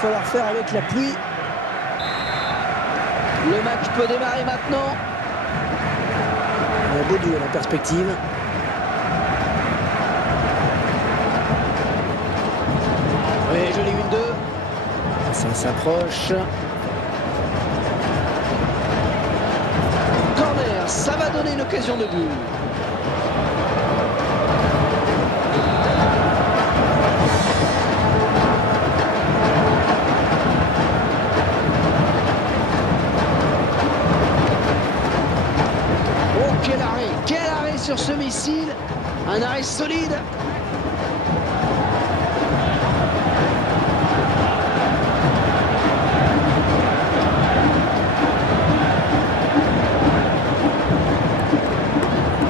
falloir faire avec la pluie. Le match peut démarrer maintenant. Un beau duel en perspective. Oui, joli 1-2. Ça s'approche. Corner, ça va donner une occasion de but. Oh, quel arrêt sur ce missile. Un arrêt solide.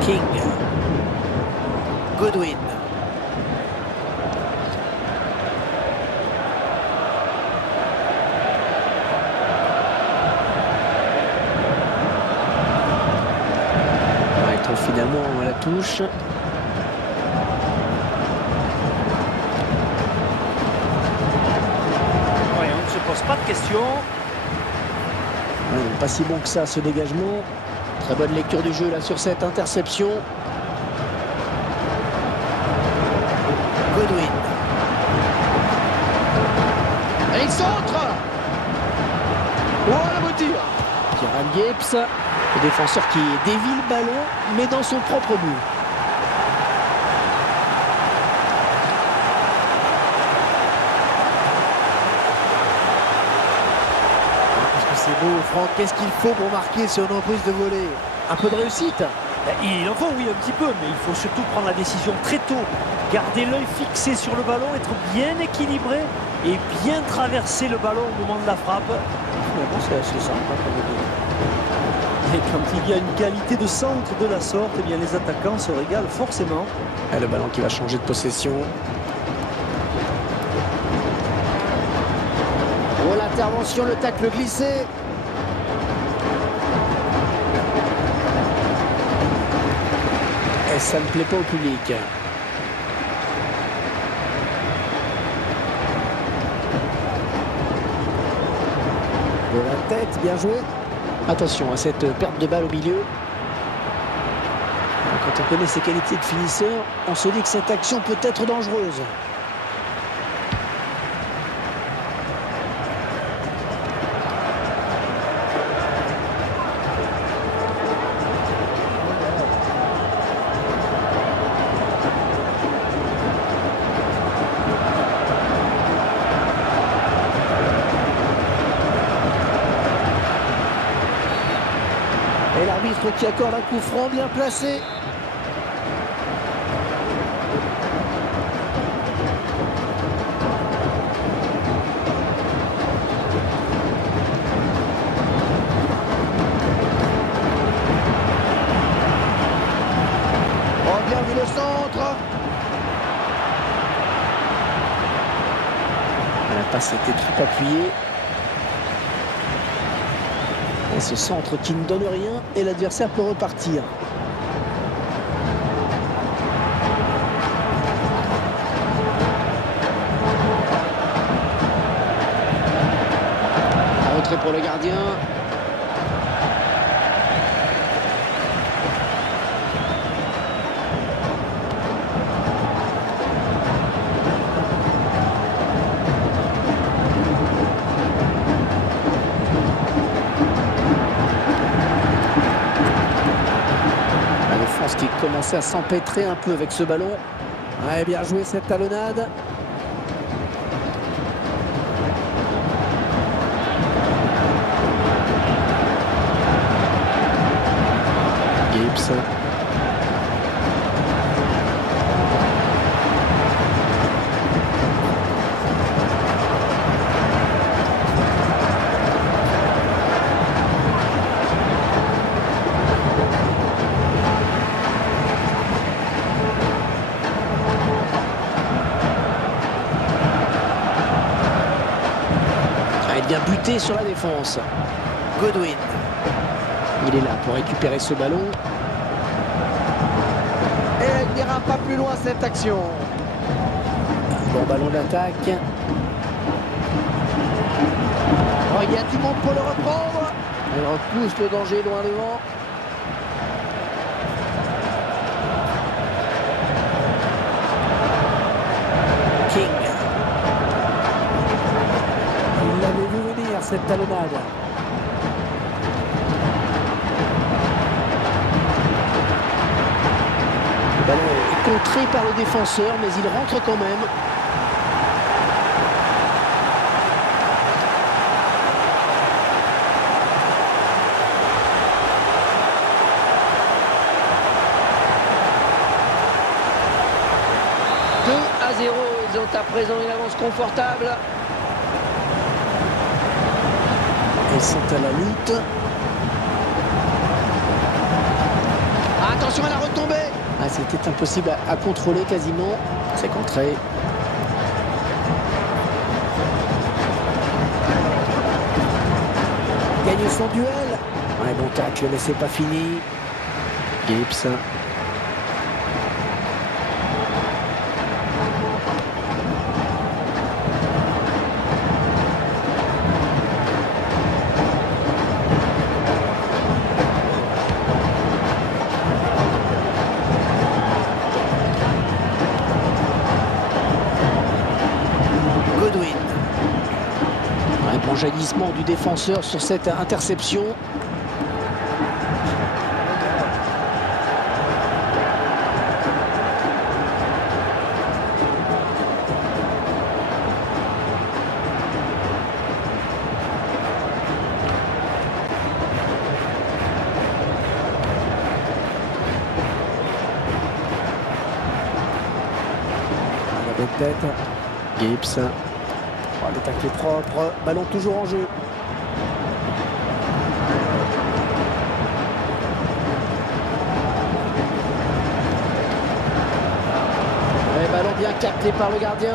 King. Goodwin. Il trouve finalement à la touche. Ouais, on ne se pose pas de questions. Pas si bon que ça, ce dégagement. Très bonne lecture du jeu là sur cette interception. Goodwin. Et il centre. Oh, la bouture. Kieran Gibbs, le défenseur qui dévie le ballon, mais dans son propre but. C'est beau, Franck. Qu'est-ce qu'il faut pour marquer sur une reprise de volée? Un peu de réussite. Il en faut, oui, un petit peu, mais il faut surtout prendre la décision très tôt. Garder l'œil fixé sur le ballon, être bien équilibré et bien traverser le ballon au moment de la frappe. Finalement, c'est assez simple. Et quand il y a une qualité de centre de la sorte, eh bien les attaquants se régalent forcément. Et le ballon qui va changer de possession. Oh, l'intervention, le tacle glissé. Et ça ne plaît pas au public. De la tête, bien joué. Attention à cette perte de balle au milieu. Quand on connaît ses qualités de finisseur, on se dit que cette action peut être dangereuse. Et l'arbitre qui accorde un coup franc bien placé. Oh, bien vu le centre. La passe était trop appuyée. Et ce centre qui ne donne rien et l'adversaire peut repartir. En retrait pour le gardien. Qui commençait à s'empêtrer un peu avec ce ballon. Ouais, bien joué cette talonnade. Gibbs. Bien buté sur la défense. Goodwin. Il est là pour récupérer ce ballon. Et elle n'ira pas plus loin cette action. Bon ballon d'attaque. il y a du monde pour le reprendre. Il repousse le danger loin devant. King. Il l'avait vu venir, cette talonnade. Le ballon est contré par le défenseur, mais il rentre quand même. Ils ont à présent une avance confortable. Ils sont à la lutte. Attention à la retombée. Ah, c'était impossible à contrôler quasiment. C'est contré. Gagne son duel. Ouais, bon tacle, mais c'est pas fini. Gibbs. Bon jaillissement du défenseur sur cette interception. La bonne tête. Gibbs. Oh, le tacle est propre, ballon toujours en jeu. Ouais, ballon bien capté par le gardien.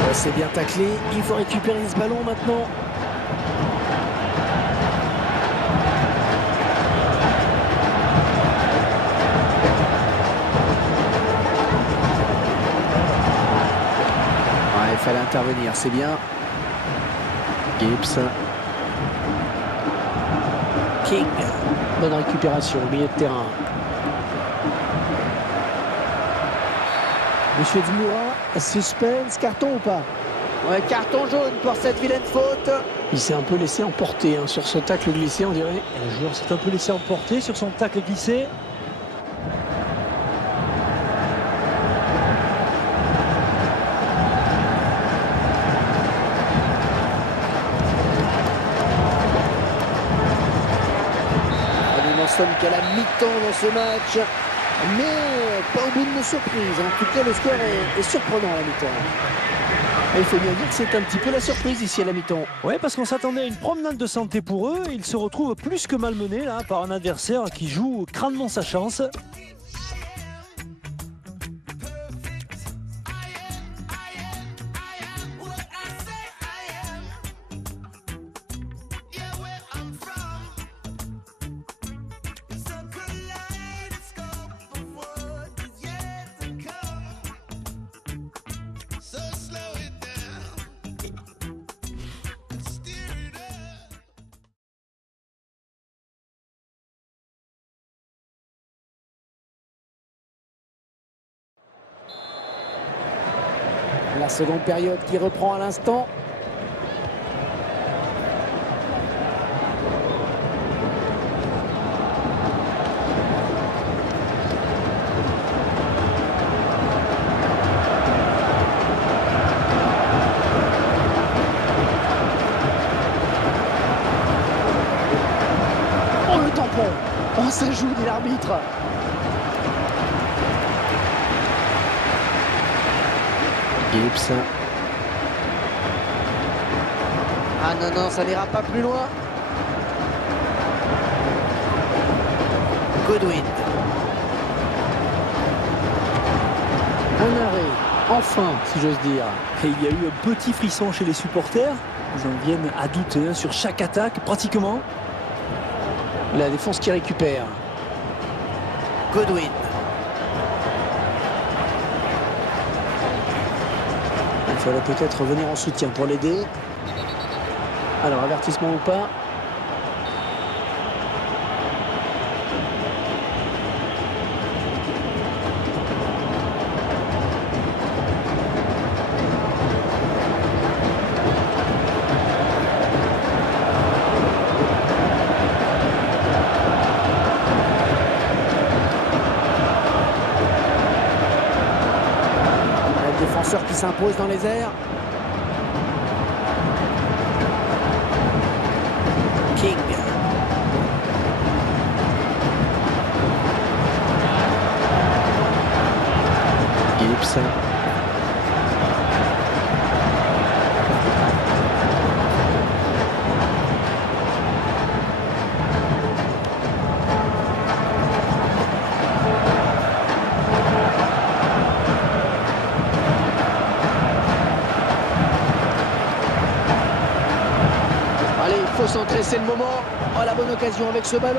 Ouais, c'est bien taclé, il faut récupérer ce ballon maintenant. Il fallait intervenir, c'est bien. Gibbs. King. Bonne récupération au milieu de terrain. Monsieur Zmoura, suspense, carton ou pas? Ouais, carton jaune pour cette vilaine faute. Il s'est un peu laissé emporter sur ce tacle glissé, on dirait. Et le joueur s'est un peu laissé emporter sur son tacle glissé. Nous n'en sommes qu'à la mi-temps dans ce match, mais pas au bout de nos surprises. En tout cas, le score est surprenant à la mi-temps. Et il faut bien dire que c'est un petit peu la surprise ici à la mi-temps. Oui, parce qu'on s'attendait à une promenade de santé pour eux. Ils se retrouvent plus que malmenés là, par un adversaire qui joue crânement sa chance. La seconde période qui reprend à l'instant. Oh, le tampon! Oh, ça joue, dit l'arbitre. Gibbs. Ah non, ça n'ira pas plus loin. Goodwin. Un arrêt, enfin, si j'ose dire. Et il y a eu un petit frisson chez les supporters. Ils en viennent à douter sur chaque attaque, pratiquement. La défense qui récupère. Godwin. Il fallait peut-être venir en soutien pour l'aider. Alors, avertissement ou pas? Le défenseur qui s'impose dans les airs. King. Gibbs. Allez, il faut centrer, c'est le moment. Oh, la bonne occasion avec ce ballon.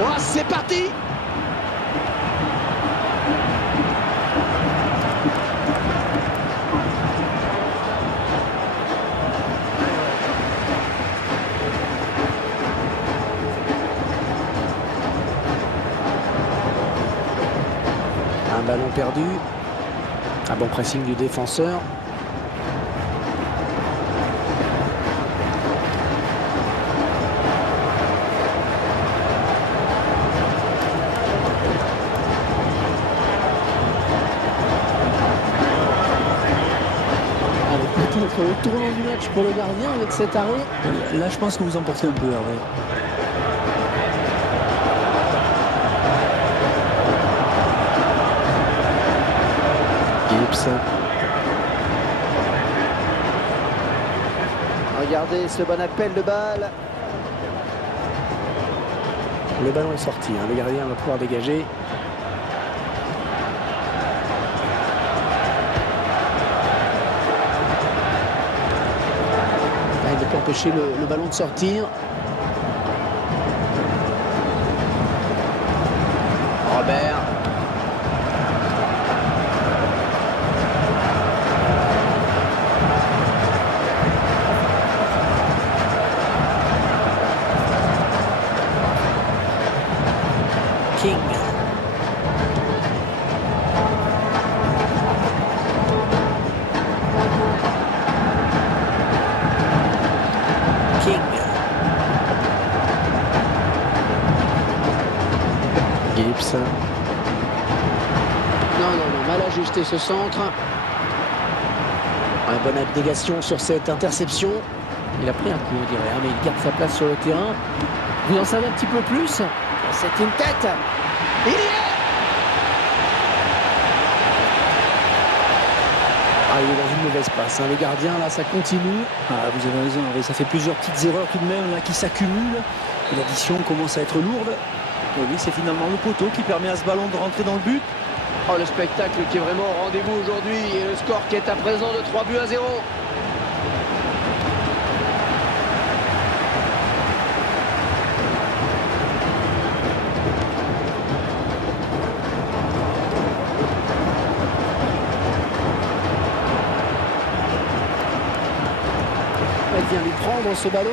Oh, c'est parti. Un ballon perdu. Un bon pressing du défenseur. Allez, peut-être le tournant du match pour le gardien avec cet arrêt. Là, je pense que vous emportez un peu, Hervé. Gibbs. Regardez ce bon appel de balle. Le ballon est sorti. Le gardien va pouvoir dégager. Il ne peut empêcher le ballon de sortir. Robert. King. King. Gibbs. Non, mal ajusté ce centre. Une bonne abnégation sur cette interception. Il a pris un coup, on dirait, mais il garde sa place sur le terrain. Vous en savez un petit peu plus? C'est une tête. Il y est. Ah, il est dans une mauvaise passe. Le gardien, là, ça continue. Ah, vous avez raison, Hervé. Ça fait plusieurs petites erreurs tout de même là, qui s'accumulent. Et l'addition commence à être lourde. Et oui, c'est finalement le poteau qui permet à ce ballon de rentrer dans le but. Oh, le spectacle qui est vraiment au rendez-vous aujourd'hui. Et le score qui est à présent de 3-0. Il vient lui prendre ce ballon.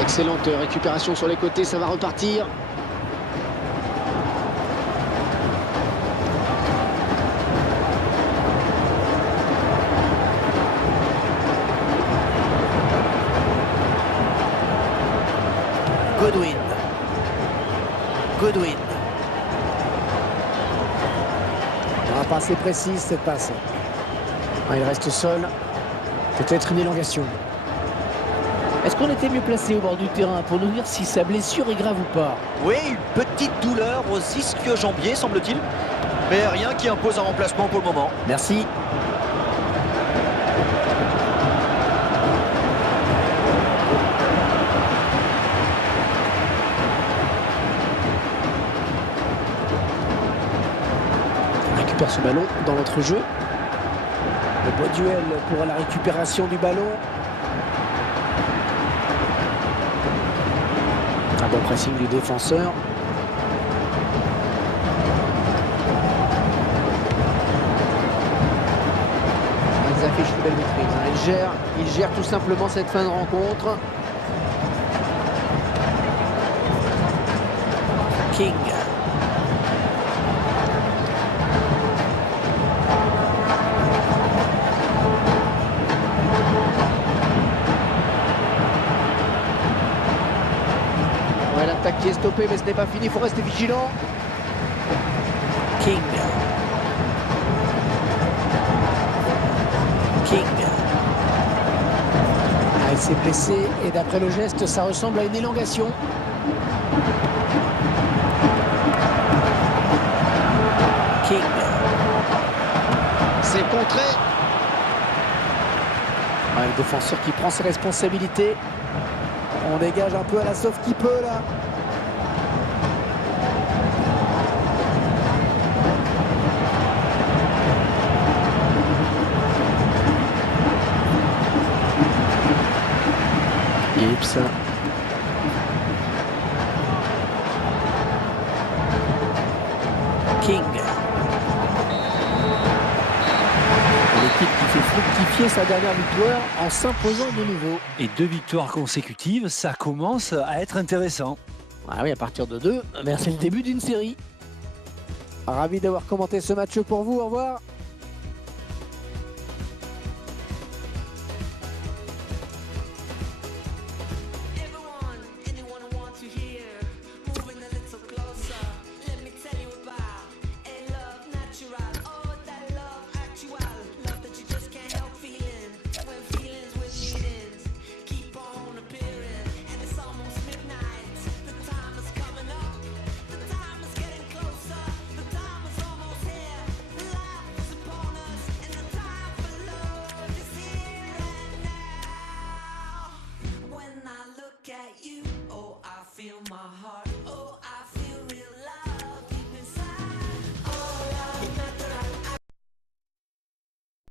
Excellente récupération sur les côtés, ça va repartir. Godwin. Pas assez précise cette passe. Il reste seul. Peut-être une élongation. Est-ce qu'on était mieux placé au bord du terrain pour nous dire si sa blessure est grave ou pas? Oui, une petite douleur aux ischio-jambiers, semble-t-il. Mais rien qui impose un remplacement pour le moment. Merci. récupère ce ballon dans notre jeu. Le beau duel pour la récupération du ballon. Un bon pressing du défenseur. Ils affichent une belle maîtrise. Il gère tout simplement cette fin de rencontre. King. Ouais, l'attaque qui est stoppée, mais ce n'est pas fini, il faut rester vigilant. King. Ah, il s'est blessé et d'après le geste, ça ressemble à une élongation. King. C'est contré. Ouais, le défenseur qui prend ses responsabilités. On dégage un peu à la sauve qui peut là. Gibbs. King. L'équipe qui fait fructifier sa dernière victoire en s'imposant de nouveau. Et 2 victoires consécutives, ça commence à être intéressant. Ah oui, à partir de 2, c'est le début d'une série. Ravi d'avoir commenté ce match pour vous, au revoir.